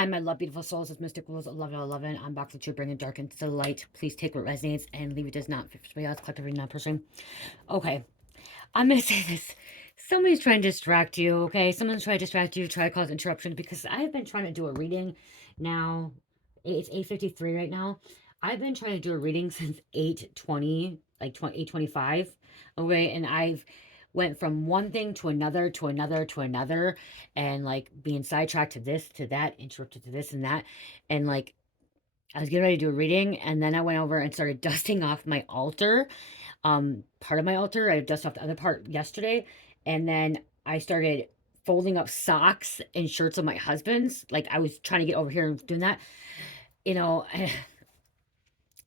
Hi, my love, beautiful souls. It's Mystic Rules 1111. I'm back with you, bringing dark into the light. Please take what resonates and leave it does not. For somebody else, collectively not person. Okay, I'm going to say this. Somebody's trying to distract you, okay? Someone's trying to distract you, try to cause interruption, because I've been trying to do a reading now. It's 8:53 right now. I've been trying to do a reading since 8:20, like 8:25, okay? And I've went from one thing to another, to another, to another, and like being sidetracked to this, to that, interrupted to this and that. And like I was getting ready to do a reading, and then I went over and started dusting off my altar, part of my altar. I dusted off the other part yesterday, and then I started folding up socks and shirts of my husband's. Like I was trying to get over here and doing that, you know.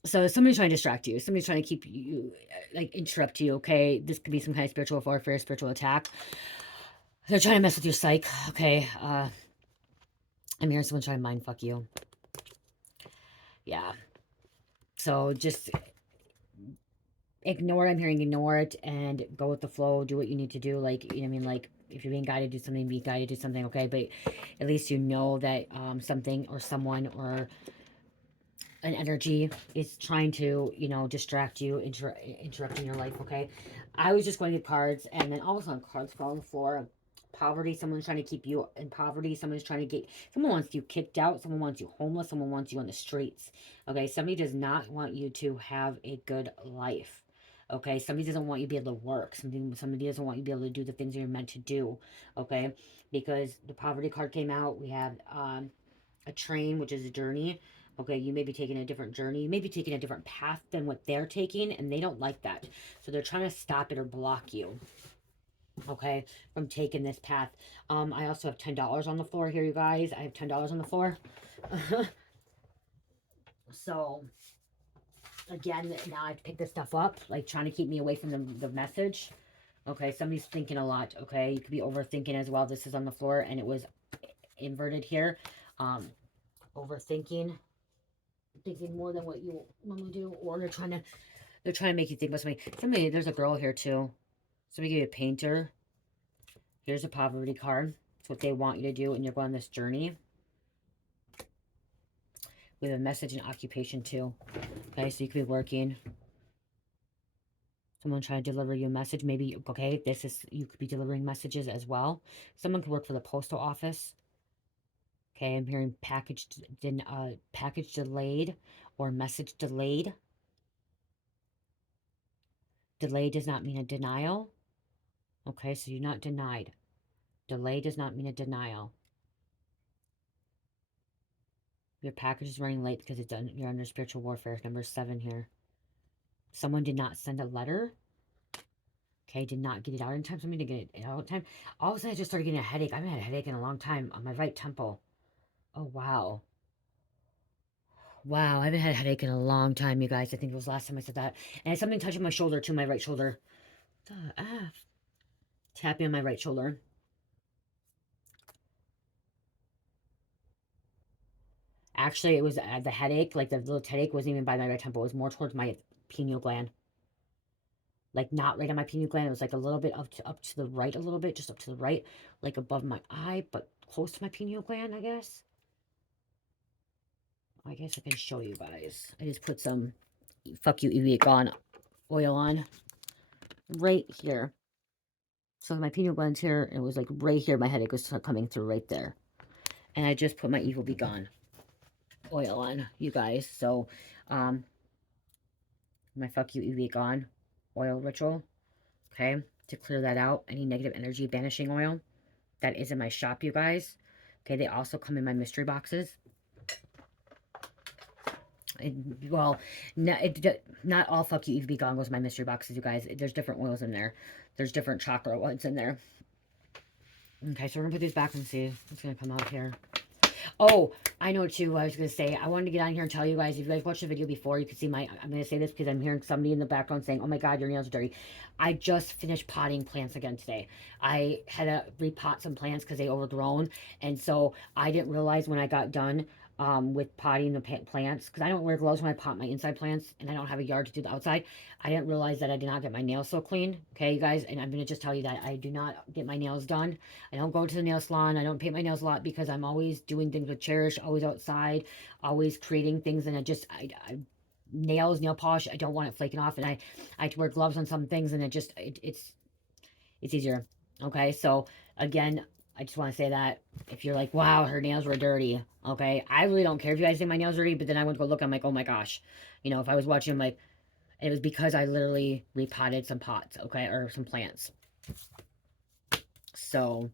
So somebody's trying to distract you. Somebody's trying to keep you, like, interrupt you, okay? This could be some kind of spiritual warfare, spiritual attack. They're trying to mess with your psyche, okay? I'm hearing someone trying to mind fuck you. Yeah. So just ignore it. I'm hearing ignore it and go with the flow. Do what you need to do. Like, you know what I mean? Like, if you're being guided to do something, be guided to do something, okay? But at least you know that something or someone or an energy is trying to, you know, distract you, interrupting your life, okay? I was just going to get cards, and then all of a sudden cards fall on the floor. Poverty, someone's trying to keep you in poverty. Someone's trying to get, someone wants you kicked out. Someone wants you homeless. Someone wants you on the streets, okay? Somebody does not want you to have a good life, okay? Somebody doesn't want you to be able to work. Somebody doesn't want you to be able to do the things you're meant to do, okay? Because the poverty card came out. We have a train, which is a journey. Okay, you may be taking a different journey. You may be taking a different path than what they're taking, and they don't like that. So they're trying to stop it or block you, okay, from taking this path. I also have $10 on the floor here, you guys. I have $10 on the floor. So, again, now I have to pick this stuff up, like trying to keep me away from the message. Okay, somebody's thinking a lot, okay? You could be overthinking as well. This is on the floor, and it was inverted here. Overthinking. Thinking more than what you normally do, or they're trying to make you think about somebody. There's a girl here too. Somebody give you a painter. Here's a poverty card. It's what they want you to do, and you're going on this journey. We have a message and occupation too. Okay, so you could be working. Someone trying to deliver you a message. Maybe, okay, this is, you could be delivering messages as well. Someone could work for the postal office. Okay, I'm hearing package delayed or message delayed. Delay does not mean a denial. Okay, so you're not denied. Delay does not mean a denial. Your package is running late because you're under spiritual warfare. Number 7 here. Someone did not send a letter. Okay, did not get it out in time. Somebody didn't get it out in time. All of a sudden, I just started getting a headache. I haven't had a headache in a long time on my right temple. Oh, wow. Wow, I haven't had a headache in a long time, you guys. I think it was last time I said that. And something touching my shoulder, too, my right shoulder. Tapping on my right shoulder. Actually, it was the headache, like the little headache wasn't even by my right temple. It was more towards my pineal gland. Like not right on my pineal gland. It was like a little bit up to the right, a little bit, just up to the right, like above my eye, but close to my pineal gland, I guess. I guess I can show you guys. I just put some fuck you EV gone oil on right here. So my pineal gland's here, and it was like right here. My headache was coming through right there. And I just put my evil be gone oil on, you guys. So, my fuck you EV gone oil ritual, okay, to clear that out. Any negative energy banishing oil that is in my shop, you guys. Okay, they also come in my mystery boxes. Well, not all fuck you EV gone goes in my mystery boxes, you guys. There's different oils in there. There's different chakra ones in there. Okay, so we're gonna put these back and see what's gonna come out here. Oh, I know too. I was gonna say I wanted to get on here and tell you guys. If you guys watched the video before, you can see my. I'm gonna say this because I'm hearing somebody in the background saying, "Oh my God, your nails are dirty." I just finished potting plants again today. I had to repot some plants because they overgrown, and so I didn't realize when I got done with potting the plants, because I don't wear gloves when I pot my inside plants, and I don't have a yard to do the outside. I didn't realize that I did not get my nails so clean. Okay, you guys, and I'm gonna just tell you that I do not get my nails done. I don't go to the nail salon. I don't paint my nails a lot because I'm always doing things with Cherish, always outside, always creating things, and nails, nail polish, I don't want it flaking off, and I have to wear gloves on some things, and it's easier. Okay, so again, I just want to say that if you're like, wow, her nails were dirty, okay, I really don't care if you guys think my nails are dirty, but then I went to go look, I'm like, oh my gosh, you know, if I was watching, I'm like, it was because I literally repotted some pots, okay, or some plants. So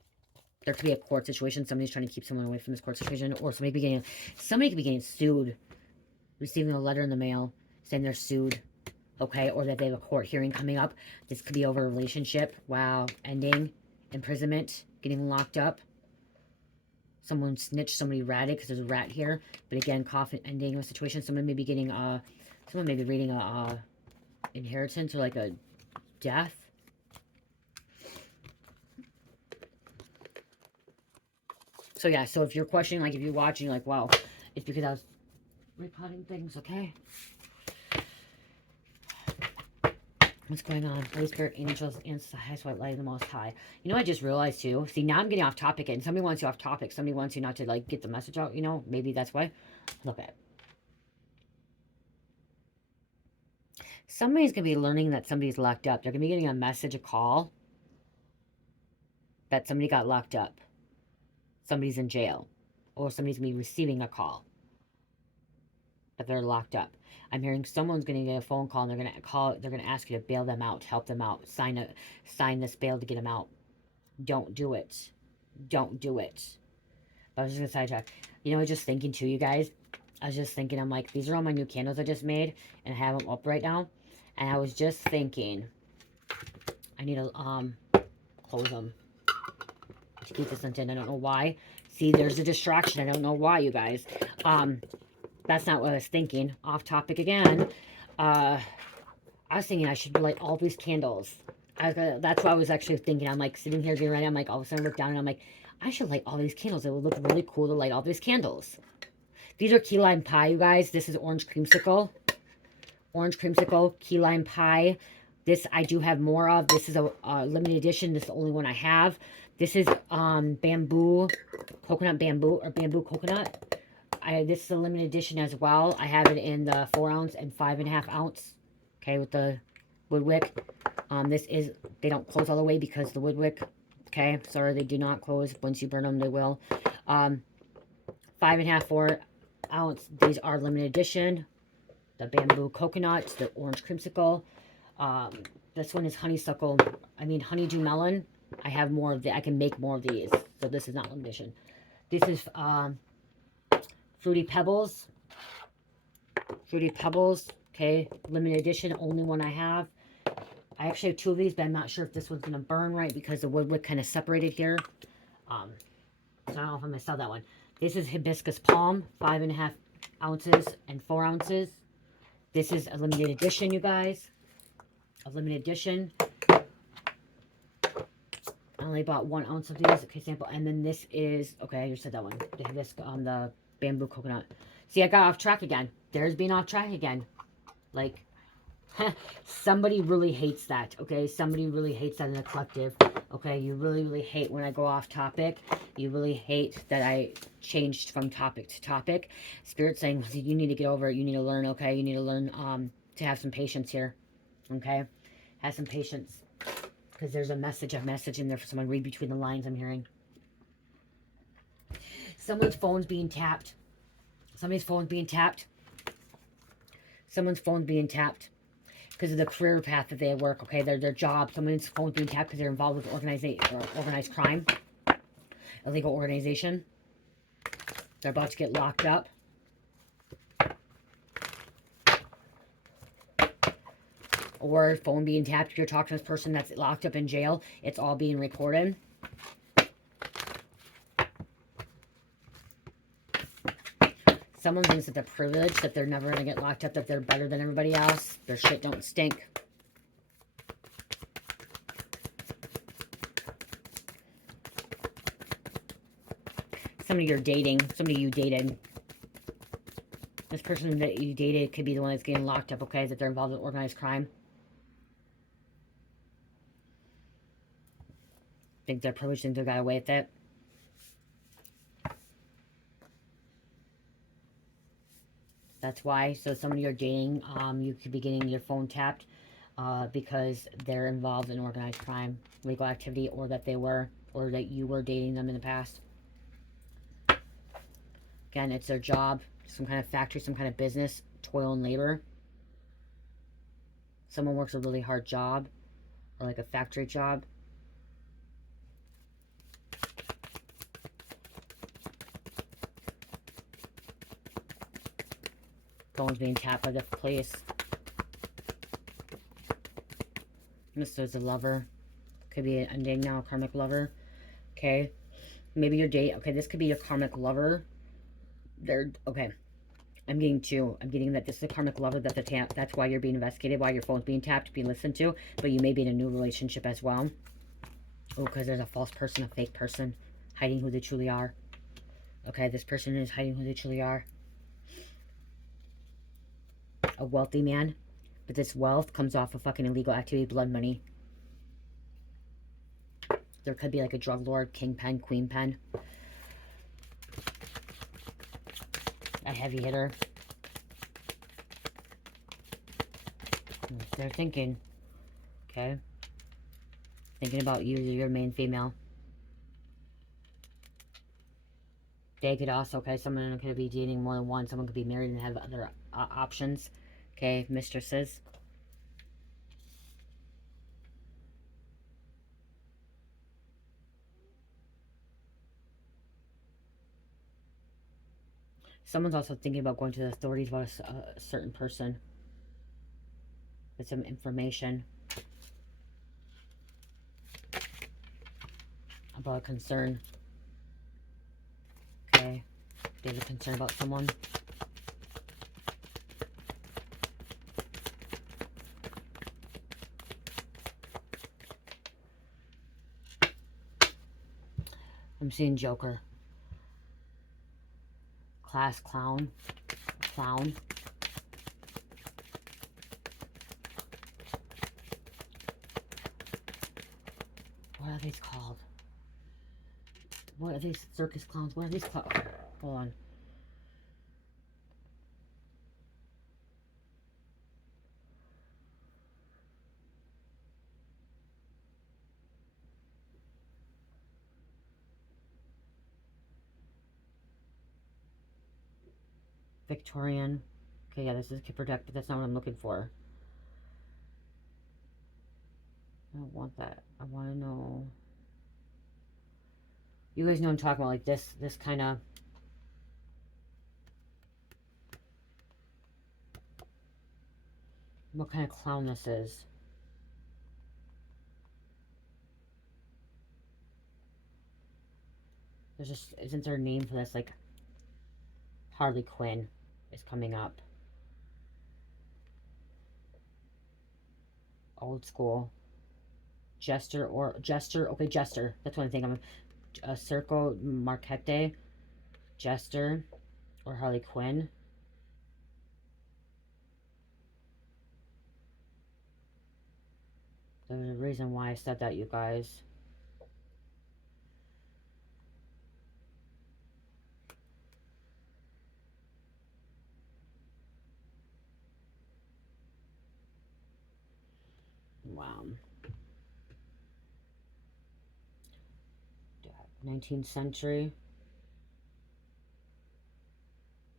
there could be a court situation. Somebody's trying to keep someone away from this court situation, or somebody could be getting sued, receiving a letter in the mail saying they're sued, okay, or that they have a court hearing coming up. This could be over a relationship. Wow, ending, imprisonment, getting locked up. Someone snitched, somebody ratted because there's a rat here. But again, coffin ending of a situation. Someone may be getting someone may be reading a inheritance or like a death. So yeah, so if you're questioning, like if you're watching, like, wow, it's because I was repotting things, okay? What's going on? Holy Spirit, angels, and the highest white light of the Most High. You know, I just realized too. See, now I'm getting off topic, and somebody wants you off topic. Somebody wants you not to like get the message out. You know, maybe that's why. Look at it. Somebody's gonna be learning that somebody's locked up. They're gonna be getting a message, a call that somebody got locked up. Somebody's in jail, or somebody's gonna be receiving a call that they're locked up. I'm hearing someone's going to get a phone call, and they're going to ask you to bail them out, help them out, sign this bail to get them out. Don't do it. Don't do it. But I was just going to sidetrack. You know, I was just thinking too, you guys. I was just thinking, I'm like, these are all my new candles I just made, and I have them up right now. And I was just thinking, I need to close them to keep this until I don't know why. See, there's a distraction. I don't know why, you guys. That's not what I was thinking. Off topic again. I was thinking I should light all these candles. That's what I was actually thinking. I'm like sitting here getting ready. I'm like, all of a sudden I look down and I'm like, I should light all these candles. It would look really cool to light all these candles. These are key lime pie, you guys. This is orange creamsicle. Orange creamsicle, key lime pie. This I do have more of. This is a limited edition. This is the only one I have. This is bamboo, coconut bamboo, or bamboo coconut. This is a limited edition as well. I have it in the 4 ounce and 5.5 ounce. Okay, with the wood wick. They don't close all the way because the wood wick. Okay, sorry, they do not close. Once you burn them, they will. 5.5, 4 ounce. These are limited edition. The bamboo coconut, the orange creamsicle. This one is honeysuckle. Honeydew melon. I have more of the. I can make more of these. So this is not limited edition. This is Fruity Pebbles. Fruity Pebbles. Okay. Limited edition. Only one I have. I actually have 2 of these, but I'm not sure if this one's going to burn right because the wood wick kind of separated here. So I don't know if I'm going to sell that one. This is Hibiscus Palm. 5.5 ounces and 4 ounces. This is a limited edition, you guys. A limited edition. I only bought 1 ounce of these. Okay, sample. And then this is, okay, I just said that one. The Hibiscus on the bamboo coconut. See, I got off track again. There's being off track again. Like, somebody really hates that, okay? Somebody really hates that in the collective, okay? You really, really hate when I go off topic. You really hate that I changed from topic to topic. Spirit's saying, you need to get over it. You need to learn, okay? You need to learn to have some patience here, okay? Have some patience. Because there's a message in there for someone. Read between the lines, I'm hearing. Someone's phone's being tapped. Somebody's phone's being tapped. Someone's phone's being tapped because of the career path that they work, okay? Their job. Someone's phone's being tapped because they're involved with organized crime. Illegal organization. They're about to get locked up. Or phone being tapped if you're talking to this person that's locked up in jail. It's all being recorded. Someone thinks that they're privileged, that they're never going to get locked up, that they're better than everybody else. Their shit don't stink. Somebody you're dating, somebody you dated. This person that you dated could be the one that's getting locked up, okay? That they're involved in organized crime. Think they're privileged, think they got away with it. That's why. So somebody you're dating, you could be getting your phone tapped because they're involved in organized crime, legal activity, or that they were, or that you were dating them in the past. Again, it's their job, some kind of factory, some kind of business, toil and labor. Someone works a really hard job, or like a factory job. Phone's being tapped by the police. This is a lover. Could be an ending now, karmic lover. Okay. Maybe your date. Okay, this could be your karmic lover. They're okay. I'm getting that this is a karmic lover, that that's why you're being investigated, why your phone's being tapped, being listened to, but you may be in a new relationship as well. Oh, because there's a false person, a fake person, hiding who they truly are. Okay, this person is hiding who they truly are. A wealthy man, but this wealth comes off of fucking illegal activity, blood money. There could be like a drug lord, kingpin, queenpin. A heavy hitter. They're thinking, okay? Thinking about you, you're a main female. They could also, okay, someone could be dating more than one. Someone could be married and have other options. Okay, mistresses. Someone's also thinking about going to the authorities about a certain person with some information about a concern. Okay, they have a concern about someone. I'm seeing Joker. Class clown. Clown. What are these called? What are these circus clowns? What are these clowns? Hold on. Victorian. Okay, yeah, this is Kid Protect, but that's not what I'm looking for. I don't want that. I want to know. You guys know what I'm talking about, like this kind of. What kind of clown this is. There's just, isn't there a name for this? Like, Harley Quinn is coming up. Old school. Jester. Okay, Jester. That's one thing. I'm a Circo Marquette. Jester. Or Harley Quinn. There's a reason why I said that, you guys. Wow. 19th century.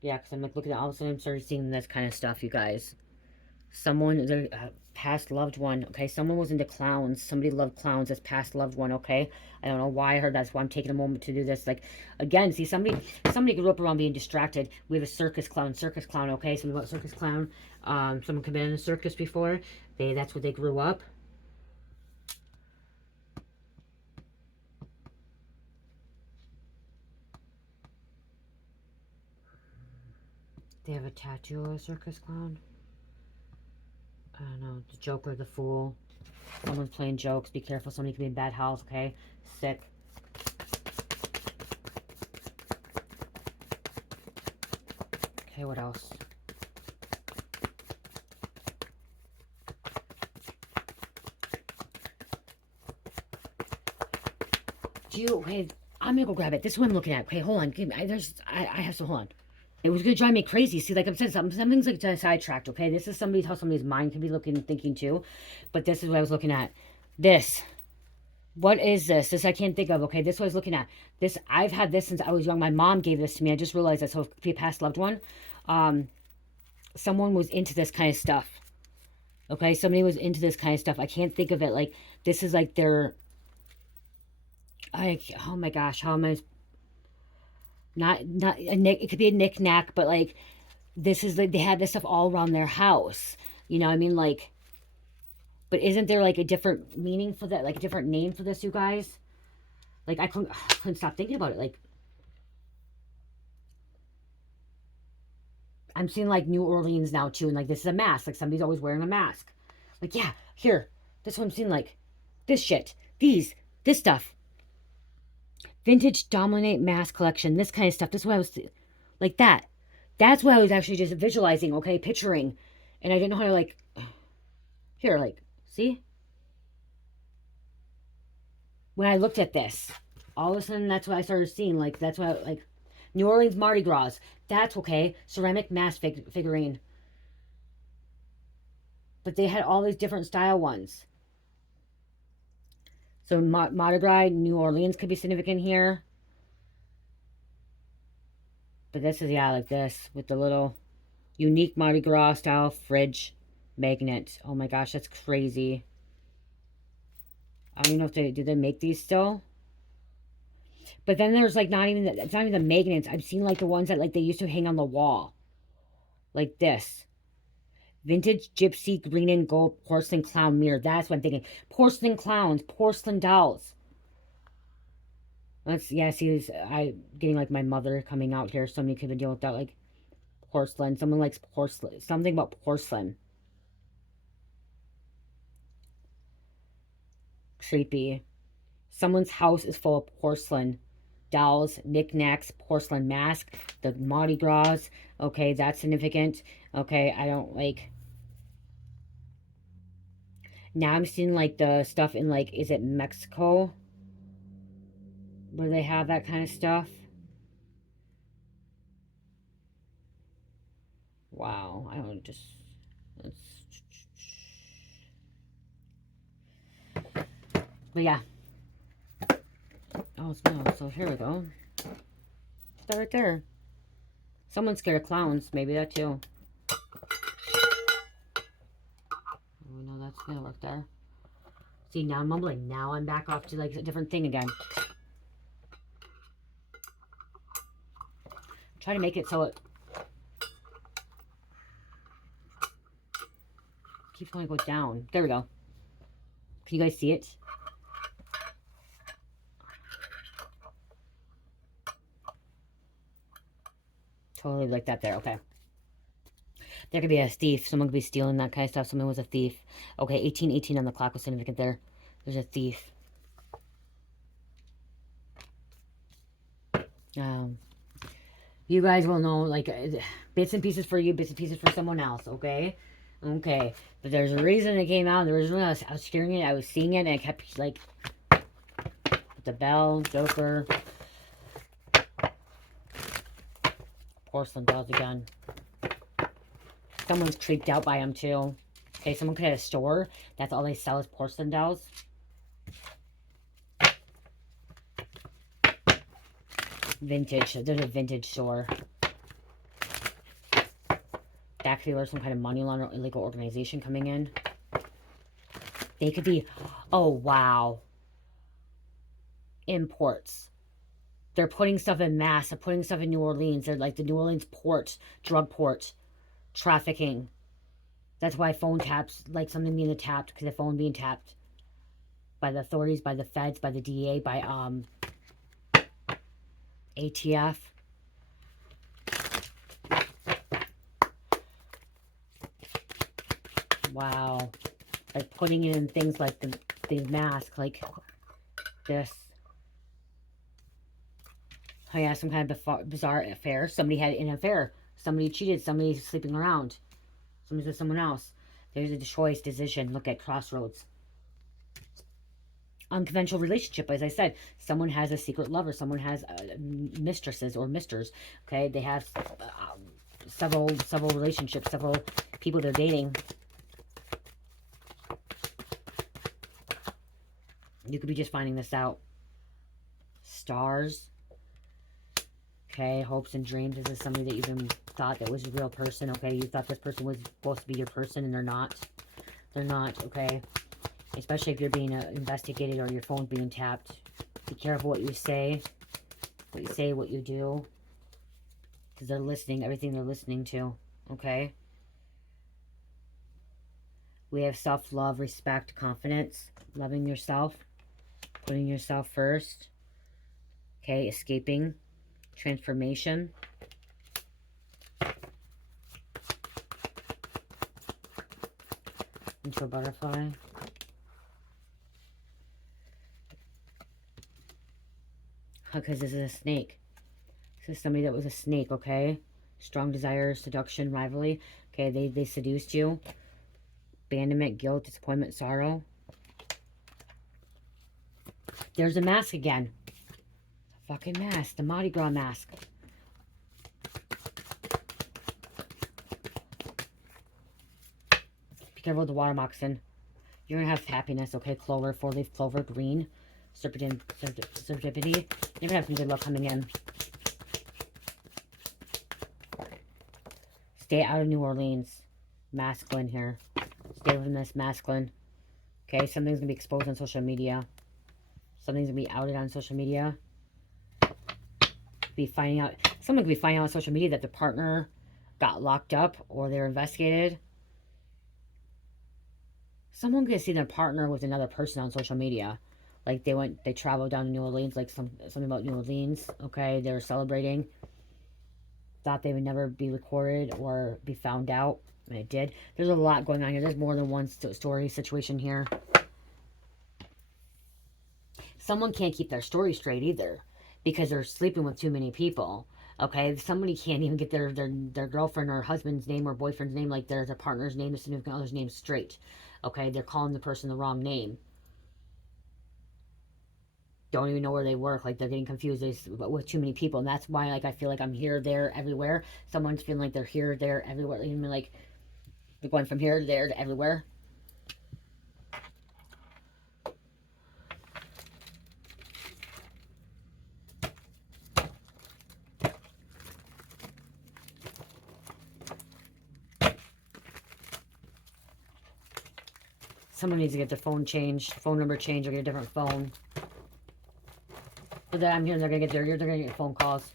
Yeah, because I'm like looking at all of a sudden, I'm started seeing this kind of stuff, you guys. Someone, their past loved one, okay? Someone was into clowns. Somebody loved clowns as past loved one, okay? I don't know why I heard that's why I'm taking a moment to do this. Like, again, see, somebody grew up around being distracted. We have a circus clown, okay? Something about circus clown. Someone could have been in a circus before. That's what they grew up. They have a tattoo of a circus clown. I don't know. The Joker, the Fool. Someone's playing jokes. Be careful. Somebody could be in bad health, okay? Sick. Okay, what else? Okay, I'm gonna go grab it. This is what I'm looking at. Okay, hold on. Give me, I have some, hold on. It was gonna drive me crazy. See, like I'm saying, something's like sidetracked, okay? This is how somebody's mind can be looking and thinking too. But this is what I was looking at. This. What is this? This I can't think of, okay? This is what I was looking at. This, I've had this since I was young. My mom gave this to me. I just realized that. So it could be a past loved one. Someone was into this kind of stuff. Okay, somebody was into this kind of stuff. I can't think of it. Like, this is like their... oh my gosh, how am I... Not a nick, it could be a knick-knack, but like, this is like, they had this stuff all around their house. You know what I mean? Like, but isn't there like a different meaning for that? Like a different name for this, you guys? Like, I couldn't stop thinking about it. Like, I'm seeing like New Orleans now too. And like, this is a mask. Like, somebody's always wearing a mask. Like, yeah, here. This one I'm seeing like, this shit. This stuff. Vintage Dominate Mask Collection. This kind of stuff. This is what I was, like that. That's what I was actually just visualizing, okay? Picturing. And I didn't know how to like, here, like, see? When I looked at this, all of a sudden, that's what I started seeing. Like, that's what, like, New Orleans Mardi Gras. That's okay. Ceramic mask figurine. But they had all these different style ones. So Mardi Gras, New Orleans could be significant here. But this is, yeah, like this. With the little unique Mardi Gras style fridge magnet. Oh my gosh, that's crazy. I don't even know if do they make these still? But then there's like it's not even the magnets. I've seen like the ones that like they used to hang on the wall. Like this. Vintage Gypsy Green and Gold Porcelain Clown Mirror. That's what I'm thinking. Porcelain clowns. Porcelain dolls. Let's, yeah, see this. Getting like my mother coming out here. Somebody could have been dealing with that. Like porcelain. Someone likes porcelain. Something about porcelain. Creepy. Someone's house is full of porcelain. Dolls, knickknacks, porcelain mask, the Mardi Gras. Okay, that's significant. Okay, I don't like... Now I'm seeing like the stuff in like, is it Mexico? Where they have that kind of stuff. Wow, I don't just... But yeah. Oh, it's no. So here we go. That right there. Someone's scared of clowns. Maybe that too. Oh no, that's gonna work there. See, now I'm mumbling. Now I'm back off to like a different thing again. Try to make it so it keeps going to go down. There we go. Can you guys see it? Totally like that there. Okay. There could be a thief. Someone could be stealing that kind of stuff. Someone was a thief. Okay, 1818 on the clock was significant there. There's a thief. You guys will know, like, bits and pieces for you, bits and pieces for someone else, okay? Okay. But there's a reason it came out. There was when I was hearing it, I was seeing it, and I kept, like, the bell, Joker. Porcelain dolls again. Someone's creeped out by them too. Okay, someone could have a store. That's all they sell is porcelain dolls. Vintage. There's a vintage store. That could be where some kind of money laundering illegal organization coming in. They could be... Oh, wow. Imports. They're putting stuff in mass. They're putting stuff in New Orleans. They're like the New Orleans port, drug port, trafficking. That's why phone taps, like something being tapped, because the phone being tapped by the authorities, by the feds, by the DEA, by ATF. Wow. Like putting in things like the mask, like this. Oh yeah, some kind of bizarre affair. Somebody had an affair. Somebody cheated. Somebody's sleeping around. Somebody's with someone else. There's a choice, decision. Look at crossroads. Unconventional relationship, as I said. Someone has a secret lover. Someone has mistresses or misters. Okay, they have several relationships, several people they're dating. You could be just finding this out. Stars. Okay, hopes and dreams. This is somebody that you even thought that was a real person. Okay, you thought this person was supposed to be your person, and they're not. They're not, okay? Especially if you're being investigated or your phone's being tapped. Be careful what you say. What you do. Because they're listening, everything they're listening to, okay? We have self-love, respect, confidence, loving yourself, putting yourself first, okay? Escaping, transformation. Into a butterfly. Because this is a snake. This is somebody that was a snake, okay? Strong desire, seduction, rivalry. Okay, they seduced you. Abandonment, guilt, disappointment, sorrow. There's a mask again. A fucking mask. The Mardi Gras mask. Be careful with the water moccasin. You're going to have happiness, okay? Clover, four-leaf clover, green. Serpentine, serendipity. You're going to have some good luck coming in. Stay out of New Orleans. Masculine here. Stay within this masculine. Okay, something's going to be exposed on social media. Something's going to be outed on social media. Be finding out. Someone could be finding out on social media that their partner got locked up or they're investigated. Someone could see their partner with another person on social media. Like they traveled down to New Orleans, like something about New Orleans. Okay, they were celebrating. Thought they would never be recorded or be found out. And it did. There's a lot going on here. There's more than one story situation here. Someone can't keep their story straight either because they're sleeping with too many people. Okay, somebody can't even get their girlfriend or husband's name or boyfriend's name, like their partner's name, the significant other's name straight. Okay, they're calling the person the wrong name. Don't even know where they work. Like they're getting confused with too many people, and that's why like I feel like I'm here, there, everywhere. Someone's feeling like they're here, there, everywhere. Even like they're going from here to there to everywhere. Someone needs to get their phone changed, phone number changed, or get a different phone. But then I'm hearing they're gonna get phone calls.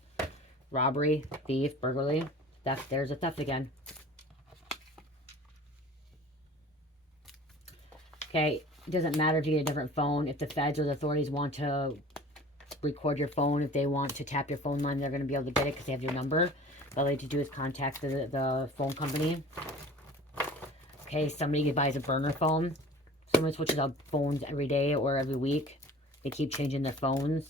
Robbery, thief, burglary, theft. There's a theft again. Okay, it doesn't matter if you get a different phone. If the feds or the authorities want to record your phone, if they want to tap your phone line, they're going to be able to get it because they have your number. All they have to do is contact the phone company. Okay, somebody buys a burner phone. Someone switches up phones every day or every week. They keep changing their phones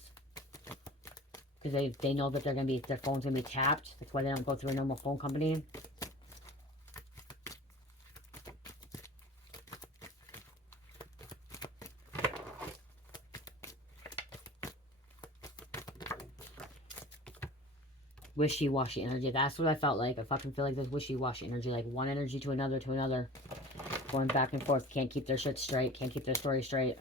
because they know that their phone's gonna be tapped. That's why they don't go through a normal phone company. Wishy-washy energy. That's what I felt like. I fucking feel like there's wishy-washy energy. Like one energy to another. Going back and forth. Can't keep their shit straight. Can't keep their story straight.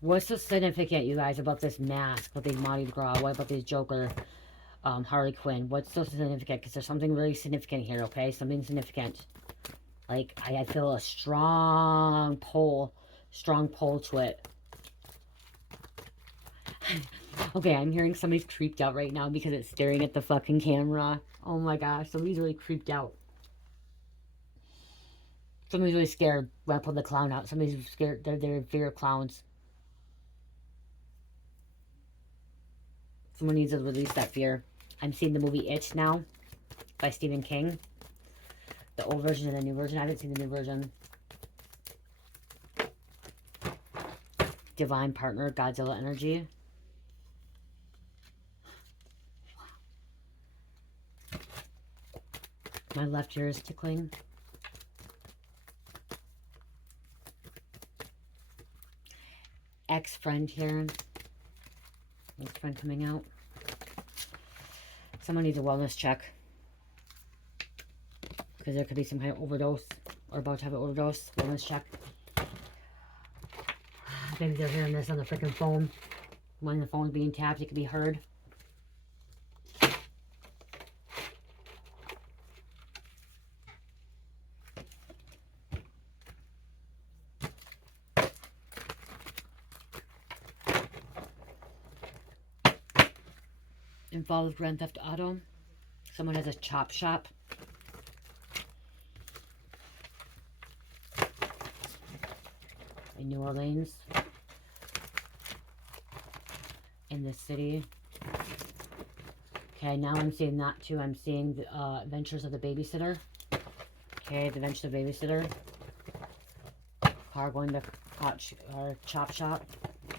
What's so significant, you guys, about this mask? About these Mardi Gras? What about these Joker, Harley Quinn? What's so significant? Because there's something really significant here, okay? Something significant. Like, I feel a strong pull to it. Okay, I'm hearing somebody's creeped out right now because it's staring at the fucking camera. Oh my gosh, somebody's really creeped out. Somebody's really scared when I pull the clown out. Somebody's scared. They're in fear of clowns. Someone needs to release that fear. I'm seeing the movie It now by Stephen King. The old version and the new version. I haven't seen the new version. Divine partner, Godzilla energy. My left ear is tickling. Ex-friend here. Ex-friend coming out. Someone needs a wellness check. Because there could be some kind of overdose. Or about to have an overdose. Wellness check. Maybe they're hearing this on the freaking phone. When the phone's being tapped, it could be heard. Involved with Grand Theft Auto. Someone has a chop shop. In New Orleans. In the city. Okay, now I'm seeing that too. I'm seeing the Adventures of the Babysitter. Okay, the Adventures of the Babysitter. Car going to chop shop.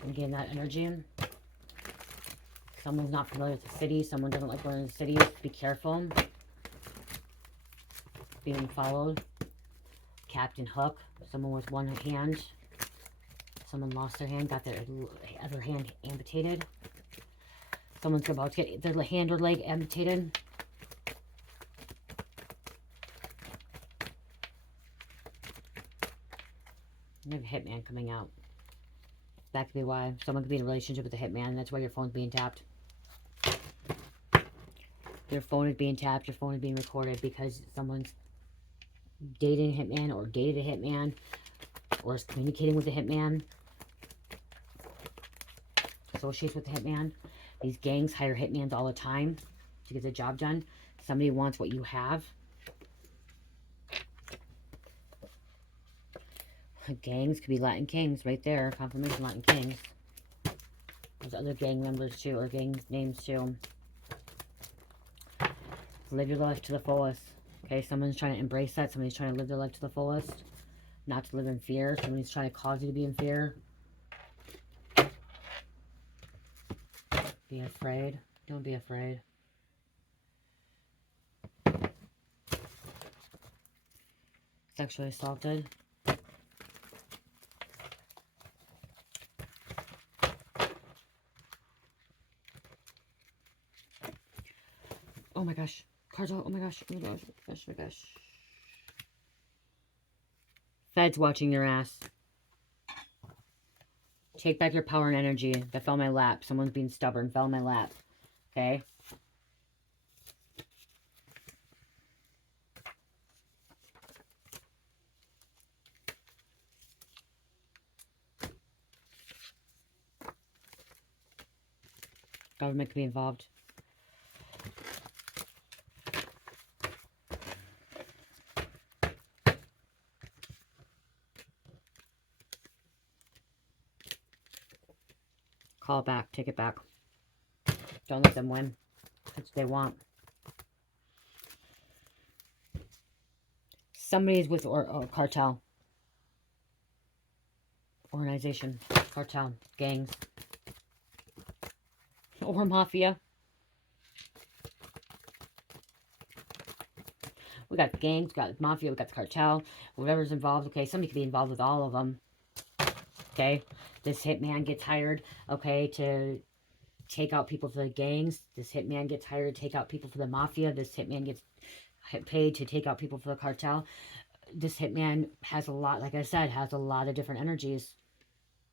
And getting that energy in. Someone's not familiar with the city. Someone doesn't like going to the cities. Be careful. Being followed. Captain Hook. Someone with one hand. Someone lost their hand. Got their other hand amputated. Someone's about to get their hand or leg amputated. And have a hitman coming out. That could be why. Someone could be in a relationship with a hitman. That's why your phone's being tapped. Your phone is being tapped. Your phone is being recorded because someone's dating a hitman or dated a hitman or is communicating with a hitman. Associates with the hitman. These gangs hire hitmans all the time to get the job done. Somebody wants what you have. Gangs could be Latin Kings right there. Confirmation Latin Kings. There's other gang members too, or gang names too. Live your life to the fullest. Okay, someone's trying to embrace that. Somebody's trying to live their life to the fullest. Not to live in fear. Somebody's trying to cause you to be in fear. Be afraid. Don't be afraid. Sexually assaulted. Oh my gosh. Cartel. Oh my gosh. Oh my gosh. Oh my gosh. Oh my gosh. Feds watching your ass. Take back your power and energy. That fell in my lap. Someone's being stubborn. Fell in my lap. Okay? Government could be involved. Call back. Take it back. Don't let them win. That's what they want. Somebody's with cartel. Organization. Cartel. Gangs. Or mafia. We got gangs, we got mafia, we got the cartel. Whatever's involved. Okay, somebody could be involved with all of them. Okay, this hitman gets hired, okay, to take out people for the gangs. This hitman gets hired to take out people for the mafia. This hitman gets paid to take out people for the cartel. This hitman has a lot, like I said, has a lot of different energies.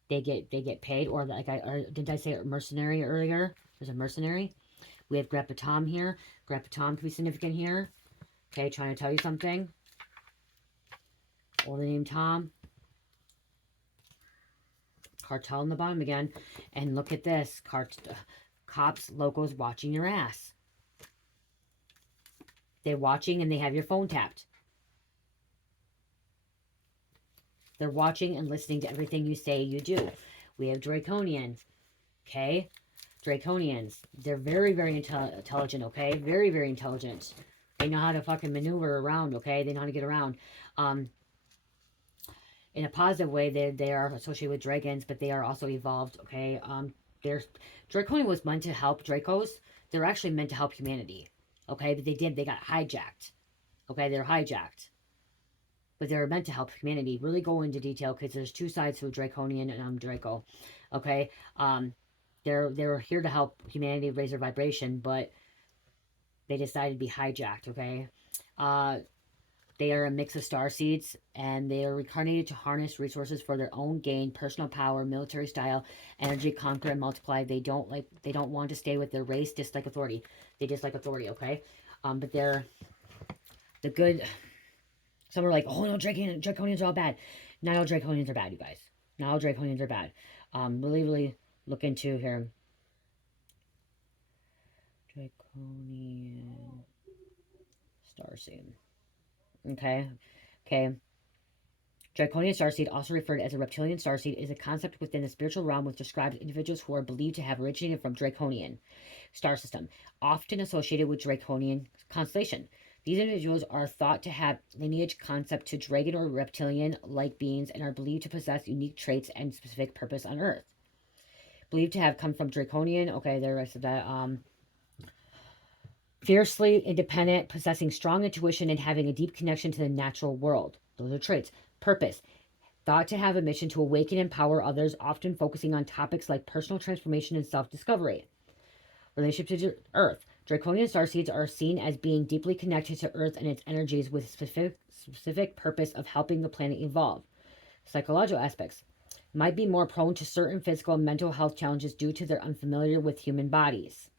They get paid, or like did I say mercenary earlier? There's a mercenary. We have Grandpa Tom here. Grandpa Tom could be significant here. Okay, trying to tell you something. Older name Tom. Cartel in the bottom again. And look at this. Cops, locals watching your ass. They're watching and they have your phone tapped. They're watching and listening to everything you say you do. We have Draconian. Okay? Draconians. They're very, very intelligent, okay? Very, very intelligent. They know how to fucking maneuver around, okay? They know how to get around. In a positive way, they are associated with dragons, but they are also evolved, okay? Draconian was meant to help Dracos. They're actually meant to help humanity, okay? But they got hijacked, okay? They're hijacked. But they're meant to help humanity. Really go into detail because there's two sides to Draconian and Draco, okay? They're here to help humanity raise their vibration, but they decided to be hijacked, okay? They are a mix of starseeds, and they are reincarnated to harness resources for their own gain, personal power, military style, energy, conquer, and multiply. They don't want to stay with their race, dislike authority. They dislike authority, okay? But they're the good. Some are like, oh no, Draconians are all bad. Not all Draconians are bad, you guys. Not all Draconians are bad. Really look into here. Draconian Starseed. Okay. Draconian starseed, also referred as a reptilian starseed, is a concept within the spiritual realm which describes individuals who are believed to have originated from Draconian star system, often associated with Draconian constellation. These individuals are thought to have lineage concept to dragon or reptilian-like beings and are believed to possess unique traits and specific purpose on Earth. Believed to have come from Draconian. Okay, there I said that. Fiercely independent, possessing strong intuition and having a deep connection to the natural world. Those are traits. Purpose. Thought to have a mission to awaken and empower others, often focusing on topics like personal transformation and self-discovery. Relationship to Earth. Draconian starseeds are seen as being deeply connected to Earth and its energies with specific purpose of helping the planet evolve. Psychological aspects. Might be more prone to certain physical and mental health challenges due to their unfamiliar with human bodies.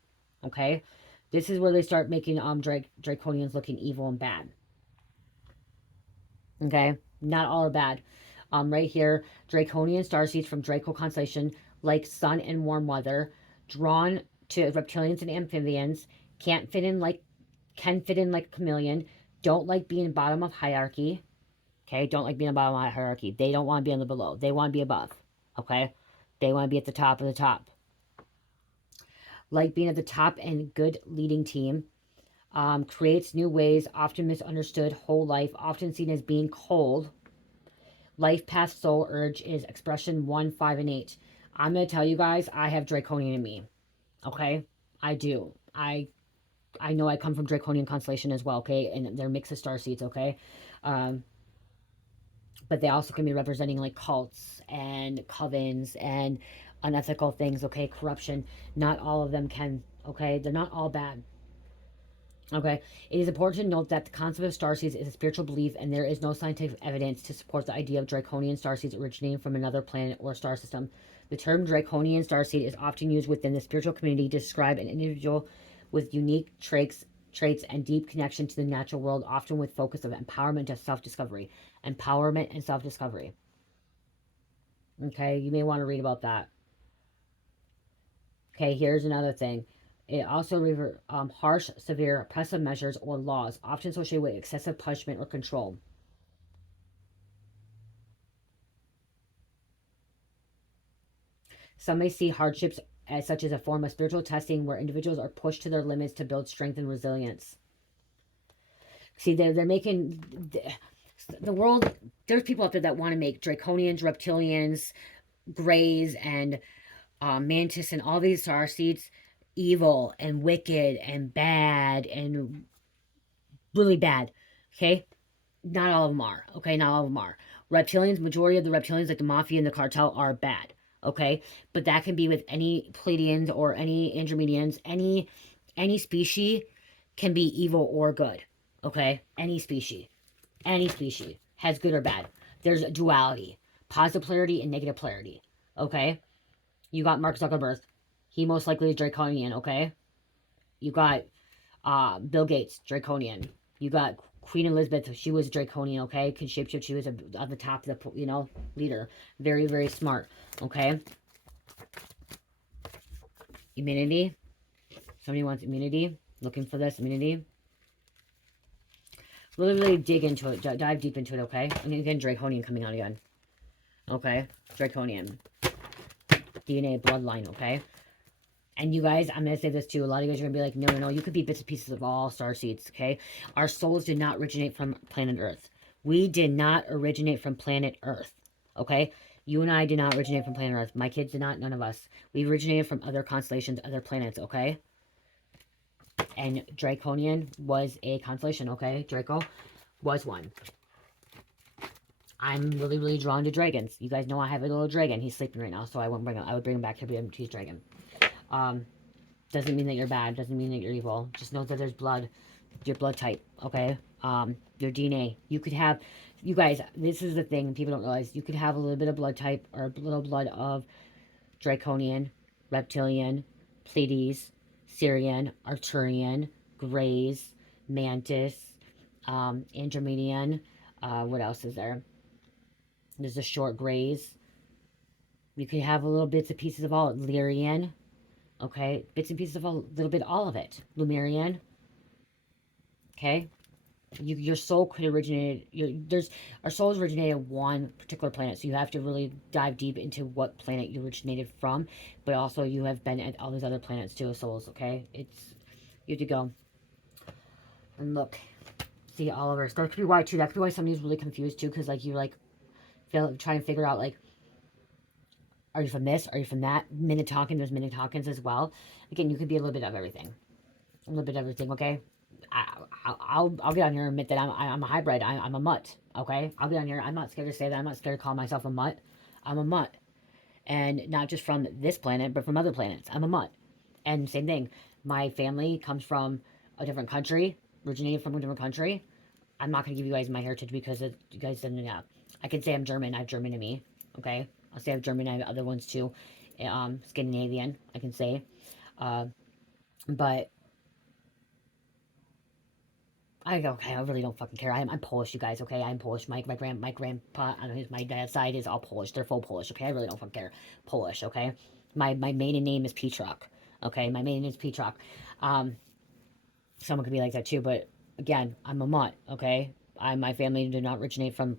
Okay? This is where they start making Draconians looking evil and bad. Okay? Not all are bad. Right here, Draconian starseeds from Draco constellation, like sun and warm weather, drawn to reptilians and amphibians, can fit in like a chameleon, don't like being bottom of hierarchy. Okay? Don't like being bottom of hierarchy. They don't want to be on the below. They want to be above. Okay? They want to be at the top of the top. Like being at the top and good leading team. Creates new ways, often misunderstood, whole life, often seen as being cold. Life path soul urge is expression 1, 5, and 8. I'm going to tell you guys, I have Draconian in me. Okay? I do. I know I come from Draconian constellation as well, okay? And they're mix of starseeds, okay? But they also can be representing like cults and covens and unethical things, okay? Corruption. Not all of them can, okay? They're not all bad. Okay, it is important to note that the concept of starseeds is a spiritual belief, and there is no scientific evidence to support the idea of Draconian starseeds originating from another planet or star system. The term Draconian starseed is often used within the spiritual community to describe an individual with unique traits and deep connection to the natural world, often with focus of empowerment and self-discovery. Empowerment and self-discovery. Okay, you may want to read about that. Okay, here's another thing. It also harsh, severe, oppressive measures or laws, often associated with excessive punishment or control. Some may see hardships as such as a form of spiritual testing where individuals are pushed to their limits to build strength and resilience. See, they're making the world. There's people out there that want to make Draconians, reptilians, Greys, and Mantis, and all these starseeds evil and wicked and bad and really bad. Okay? Not all of them are. Okay? Not all of them are. Reptilians, majority of the reptilians, like the Mafia and the cartel, are bad. Okay? But that can be with any Pleiadians or any Andromedians. Any species can be evil or good. Okay? Any species. Any species has good or bad. There's a duality. Positive polarity and negative polarity. Okay? You got Mark Zuckerberg. He most likely is Draconian, okay? You got Bill Gates, Draconian. You got Queen Elizabeth, she was Draconian, okay? Could shapeshift, she was at the top of the, leader. Very, very smart, okay? Immunity. Somebody wants immunity. Looking for this, immunity. Really dig into it. Dive deep into it, okay? And again, Draconian coming out again. Okay? Draconian. DNA bloodline, okay? And you guys, I'm going to say this too. A lot of you guys are going to be like, no, no, no. You could be bits and pieces of all star seeds, okay? Our souls did not originate from planet Earth. We did not originate from planet Earth, okay? You and I did not originate from planet Earth. My kids did not, none of us. We originated from other constellations, other planets, okay? And Draconian was a constellation, okay? Draco was one. I'm really, really drawn to dragons. You guys know I have a little dragon. He's sleeping right now, so I would bring him back to be his dragon. Doesn't mean that you're bad. Doesn't mean that you're evil. Just know that there's blood. Your blood type, okay? Your DNA. You could have, you guys, this is the thing people don't realize. You could have a little bit of blood type or a little blood of Draconian, Reptilian, Pleiades, Syrian, Arcturian, Greys, Mantis, Andromedian. What else is there? There's the short Greys. You could have a little bits and pieces of all. Lyrian. Okay, bits and pieces of a little bit, all of it. Lumerian. Okay, your soul could originate. Our souls originated one particular planet, so you have to really dive deep into what planet you originated from. But also, you have been at all these other planets too, souls. Okay, you have to go and look, see all of our. That could be why too. That could be why somebody's really confused too, because like you like trying to figure out like. Are you from this? Are you from that? Minnetonkan, there's Minnetonkan's as well. Again, you could be a little bit of everything. A little bit of everything, okay? I'll get on here and admit that I'm a hybrid. I'm a mutt, okay? I'll get on here. I'm not scared to say that. I'm not scared to call myself a mutt. I'm a mutt. And not just from this planet, but from other planets. I'm a mutt. And same thing. My family comes from a different country, originated from a different country. I'm not going to give you guys my heritage because you guys didn't know. I can say I'm German. I have German in me, okay? I'll say I have German. I have other ones too. Scandinavian, I can say. But I really don't fucking care. I'm Polish, you guys, okay? I'm Polish. My grandpa on my dad's side is all Polish. They're full Polish, okay? I really don't fucking care. Polish, okay? My maiden name is Petrok, okay? My maiden name is Petrok. Someone could be like that too, but again, I'm a mutt, okay? My family did not originate from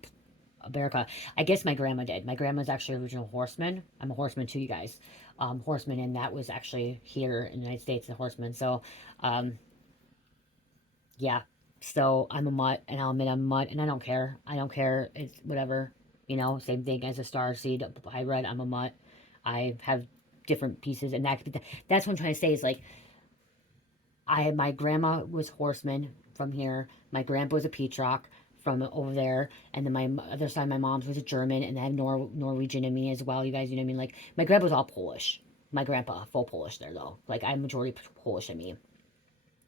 America. I guess my grandma did. My grandma's actually original horseman. I'm a horseman too, you guys. Horseman, and that was actually here in the United States, the horseman. So, yeah. So I'm a mutt, and I'll admit I'm a mutt, and I don't care. I don't care. It's whatever. You know, same thing as a starseed hybrid. I'm a mutt. I have different pieces, and that's what I'm trying to say is like, my grandma was horseman from here. My grandpa was a Petrock from over there, and then my other side, my mom's was a German, and I have Norwegian in me as well. You guys, you know what I mean? Like my grandpa was all Polish. My grandpa, full Polish there though. Like I'm majority Polish in me,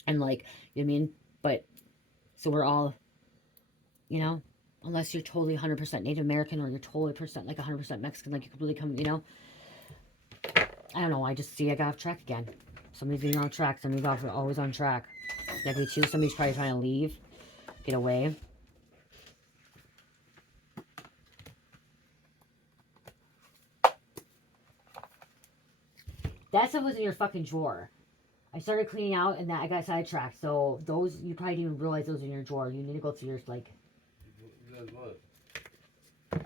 and like you know what I mean. But so we're all, you know, unless you're totally 100% Native American or you're totally like 100% Mexican, like you could really come, you know. I don't know. I just see I got off track again. Somebody's being on track. Somebody's always on track. Like me too. Somebody's probably trying to leave, get away. That stuff was in your fucking drawer. I started cleaning out and I got sidetracked. So those, you probably didn't even realize those were in your drawer. You need to go through your, like... What?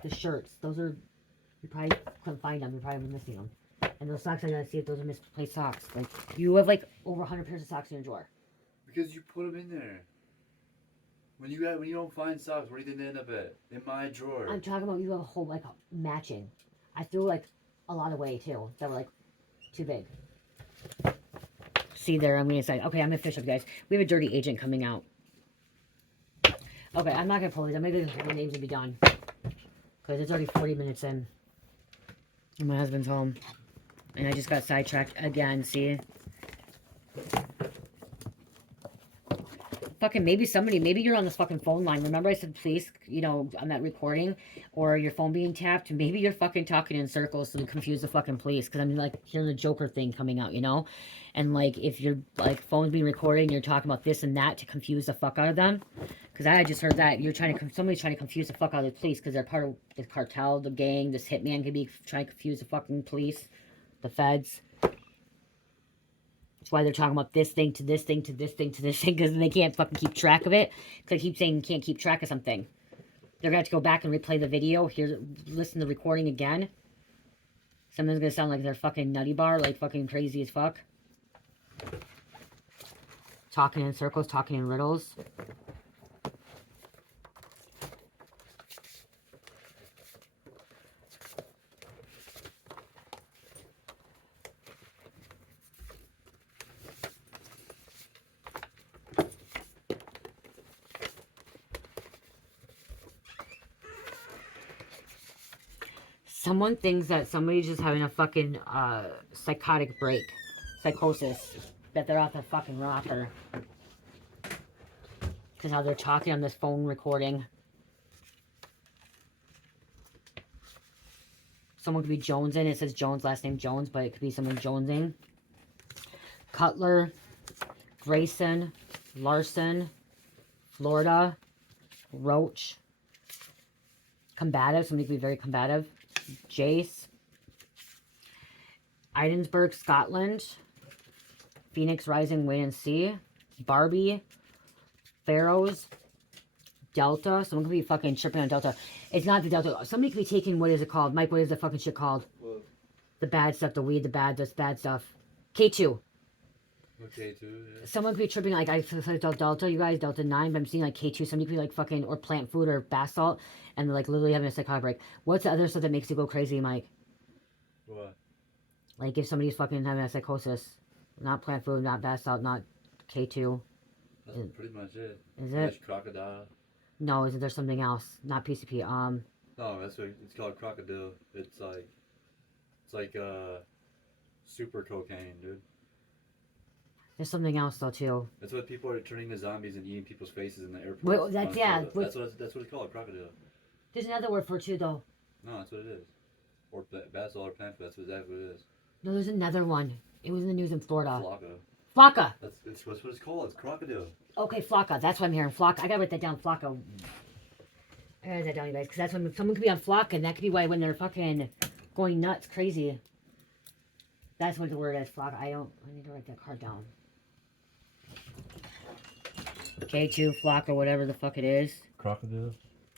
The shirts. Those are... You probably couldn't find them. You're probably missing them. And those socks, I gotta see if those are misplaced socks. Like, you have like over 100 pairs of socks in your drawer. Because you put them in there. When you don't find socks, where do you think they end up at? In my drawer. I'm talking about you have a whole, like, matching. I threw, like, a lot away, too. That were, like, too big. See there, I'm gonna say, okay, I'm gonna finish up, guys. We have a dirty agent coming out. Okay, I'm not gonna pull these. I'm gonna do the names and be done. Because it's already 40 minutes in. And my husband's home. And I just got sidetracked again, see? Fucking maybe you're on this fucking phone line. Remember I said please, you know, on that recording? Or your phone being tapped? Maybe you're fucking talking in circles to confuse the fucking police. Because I'm like hearing the Joker thing coming out, you know? And like if your like phone's being recorded and you're talking about this and that to confuse the fuck out of them. Because I just heard that. Somebody's trying to confuse the fuck out of the police because they're part of the cartel, the gang. This hitman could be trying to confuse the fucking police. The feds. That's why they're talking about this thing to this thing to this thing to this thing, because they can't fucking keep track of it. Because I keep saying you can't keep track of something. They're going to have to go back and replay the video. Listen to the recording again. Someone's going to sound like they're fucking nutty bar, like fucking crazy as fuck. Talking in circles, talking in riddles. Someone thinks that somebody's just having a fucking psychotic break. Psychosis. That they're off their fucking rocker. Because how they're talking on this phone recording. Someone could be jonesing. It says Jones, last name Jones, but it could be someone jonesing. Cutler, Grayson, Larson, Florida, Roach. Combative. Somebody could be very combative. Jace. Edinburgh, Scotland. Phoenix Rising, wait and see. Barbie. Pharaohs. Delta. Someone could be fucking tripping on Delta. It's not the Delta. Somebody could be taking, what is it called? Mike, what is the fucking shit called? What? The bad stuff, the weed, this bad stuff. K2. Okay, too. Yeah. Someone could be tripping, like, I said Delta, you guys, Delta 9, but I'm seeing, like, K2. Somebody could be, like, fucking, or plant food or bath salt, and they're, like, literally having a psychotic break. What's the other stuff that makes you go crazy, Mike? What? Like, if somebody's fucking having a psychosis. Not plant food, not bath salt, not K2. That's pretty much it. Is There's it? crocodile. No, is it there something else? Not PCP. No, that's what it's called, crocodile. It's like super cocaine, dude. There's something else though too. That's what people are turning to zombies and eating people's faces in the airport. Wait, that's yeah. That's what it's called, crocodile. There's another word for it too though. No, that's what it is. Or bath salt or plant food. That's exactly what it is. No, there's another one. It was in the news in Florida. Flocka. Flocka. That's what it's called. It's crocodile. Okay, Flocka. That's what I'm hearing. Flocka. I gotta write that down. Flocka. I gotta write that down, you guys, because that's when someone could be on Flocka, and that could be why when they're fucking going nuts, crazy. That's what the word is, Flocka. I need to write that card down. K2, Flocka, whatever the fuck it is. Crocodile.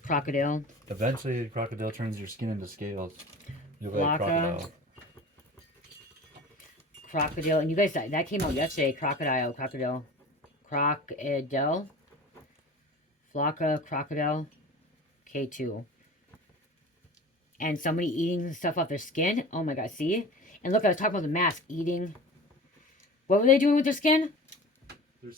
Crocodile. Eventually, the crocodile turns your skin into scales. You'll be like Flocka. crocodile. Crocodile. And you guys, that came out yesterday. Crocodile. Crocodile. Flocka, crocodile. K2. And somebody eating stuff off their skin. Oh my god, see? And look, I was talking about the mask. Eating. What were they doing with their skin? Their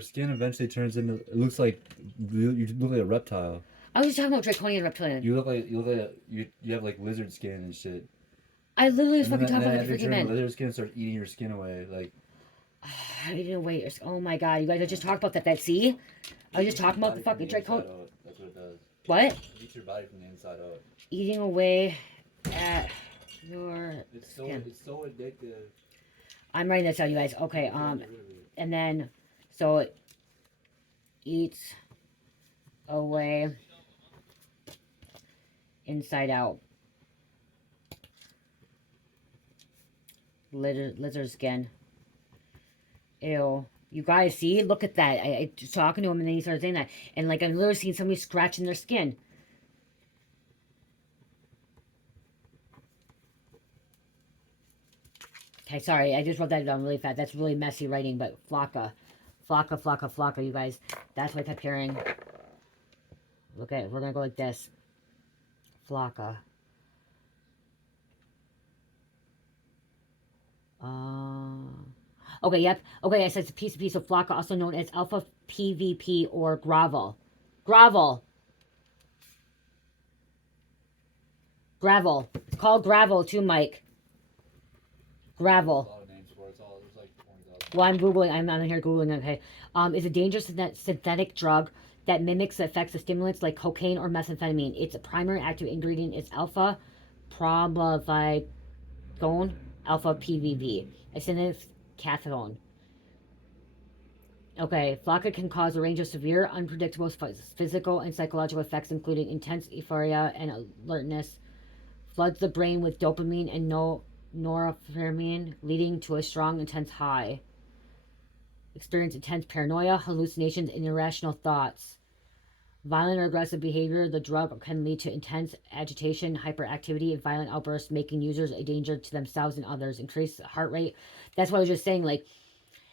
skin eventually turns into. It looks like you look like a reptile. I was just talking about Draconian reptilian. You have like lizard skin and shit. I literally was And fucking talking about the the freaking men. lizard skin starts eating your skin away, like. I didn't wait. Oh my god, you guys! I just talked about that. See? I was just talking about the fucking Draconian. That's what it does. What? It eats your body from the inside out. Eating away at your skin. It's so addictive. I'm writing this down, you guys. Okay. And then so it eats away inside out. Lizard skin. Ew. You guys see? Look at that. I just talking to him and then he started saying that. And like I'm literally seeing somebody scratching their skin. Okay, sorry. I just wrote that down really fast. That's really messy writing, but Flocka. Flocka, Flocka, Flocka, you guys. That's what I kept hearing. Look at it. We're going to go like this. Flocka. Okay, yep. Okay, I said it's a piece of Flocka, also known as Alpha PVP or Gravel. Gravel. Gravel. It's called Gravel too, Mike. Gravel. A lot of names for it. It's all, there's like 20,000. Well, I'm Googling. I'm here Googling. Okay. Is a dangerous synthetic drug that mimics the effects of stimulants like cocaine or methamphetamine. Its primary active ingredient is alpha probavigone, alpha PVV, a synthetic cathone. Okay, Flocka can cause a range of severe, unpredictable physical and psychological effects, including intense euphoria and alertness. Floods the brain with dopamine and norepinephrine, leading to a strong, intense high. Experience intense paranoia, hallucinations, and irrational thoughts. Violent or aggressive behavior. The drug can lead to intense agitation, hyperactivity, and violent outbursts, making users a danger to themselves and others. Increased heart rate. That's what I was just saying. Like,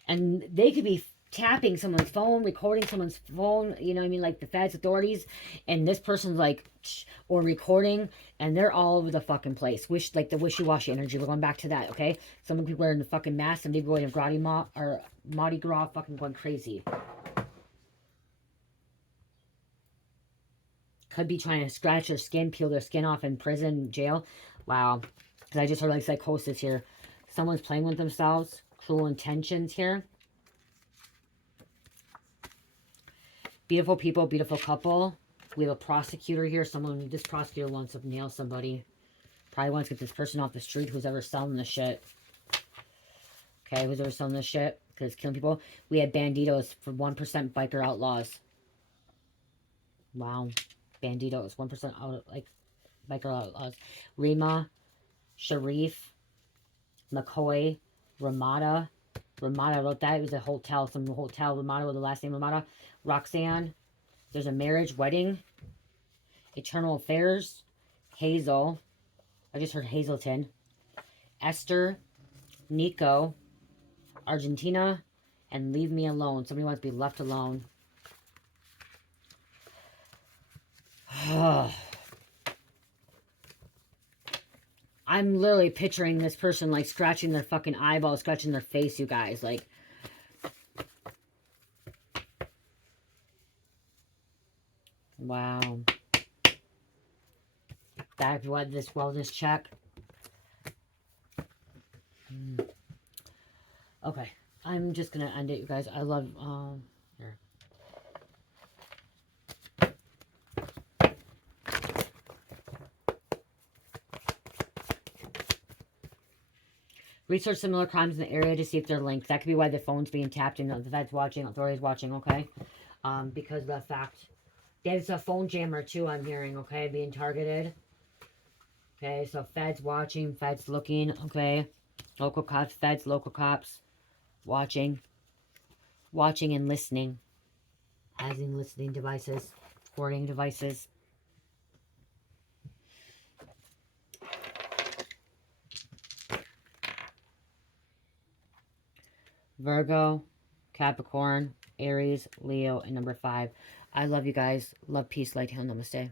And they could be tapping someone's phone, recording someone's phone, you know what I mean, like the feds, authorities, and this person's like, or recording, and they're all over the fucking place. Like the wishy-washy energy. We're going back to that, okay? Some people wearing the fucking mask, some people wearing Mardi Gras, fucking going crazy. Could be trying to scratch their skin, peel their skin off in prison, jail. Wow. Because I just heard like psychosis here. Someone's playing with themselves. Cruel intentions here. Beautiful people, beautiful couple. We have a prosecutor here. This prosecutor wants to nail somebody. Probably wants to get this person off the street who's ever selling this shit. Okay, who's ever selling this shit? Because it's killing people. We had banditos for 1% biker outlaws. Wow. Banditos. 1% out, like biker outlaws. Rima, Sharif, McCoy, Ramada. Ramada wrote that. It was a hotel. Some hotel. Ramada with the last name Ramada. Roxanne. There's a marriage, wedding. Eternal Affairs. Hazel. I just heard Hazelton. Esther. Nico. Argentina. And Leave Me Alone. Somebody wants to be left alone. I'm literally picturing this person like scratching their fucking eyeball, scratching their face, you guys. Like, wow. That's what this wellness check. Okay. I'm just going to end it, you guys. I love, here. Research similar crimes in the area to see if they're linked. That could be why the phone's being tapped and the vet's watching, authorities watching, okay? Because of the fact. There's a phone jammer too, I'm hearing, okay? Being targeted. Okay, so feds watching, feds looking, okay? Local cops, feds, local cops. Watching. Watching and listening. Having listening devices. Recording devices. Virgo, Capricorn, Aries, Leo, and number 5. I love you guys. Love, peace, light, heal, namaste.